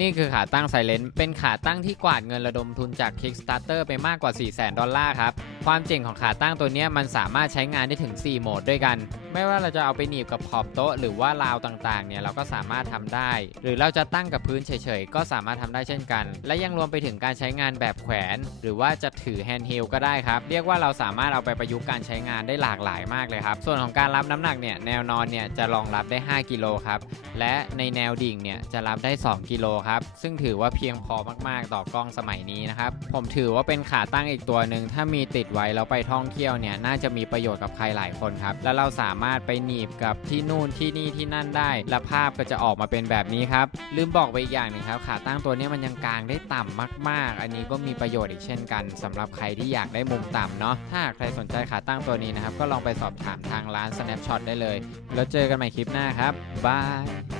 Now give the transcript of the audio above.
นี่คือขาตั้งไซเลนเป็นขาตั้งที่กวาดเงินระดมทุนจาก Kickstarter ไปมากกว่า 4 0 0 0 0 0 ดอลลาร์ครับ ความเจ๋งของขาตั้งตัวนี้มันสามารถใช้งานได้ถึง 4 โหมดด้วยกัน ไม่ว่าเราจะเอาไปหนีบกับขอบโต๊ะ หรือว่าราวต่างๆเนี่ยเราก็สามารถทำได้ หรือเราจะตั้งกับพื้นเฉยๆ ก็สามารถทำได้เช่นกัน และยังรวมไปถึงการใช้งานแบบแขวน หรือว่าจะถือแฮนด์เฮลก็ได้ครับ เรียกว่าเราสามารถเอาไปประยุกต์การใช้งานได้หลากหลายมากเลยครับ ส่วนของการรับน้ำหนักเนี่ยแนวนอนเนี่ยจะรองรับได้ 5 กิโลครับ และในแนวดิ่งเนี่ยจะรับได้ 2 กิโลครับ ซึ่งถือว่าเพียงพอมากๆ ต่อกล้องสมัยนี้นะครับ ผมถือว่าเป็นขาตั้งอีกตัวหนึ่งถ้ามีติดไว้แล้วไปท่องเที่ยวเนี่ยน่าจะมีประโยชน์กับใครหลายคนครับ แล้วเราสามารถไปหนีบกับที่นู่นที่นี่ที่นั่นได้ และภาพก็จะออกมาเป็นแบบนี้ครับ ลืมบอกไปอีกอย่างหนึ่งครับขาตั้งตัวนี้มันยังกางได้ต่ำมาก ๆ อันนี้ก็มีประโยชน์อีกเช่นกันสำหรับใครที่อยากได้มุมต่ำเนาะถ้าใครสนใจขาตั้งตัวนี้นะครับก็ลองไปสอบถามทางร้าน Snapshot ได้เลย แล้วเจอกันใหม่คลิปหน้าครับบาย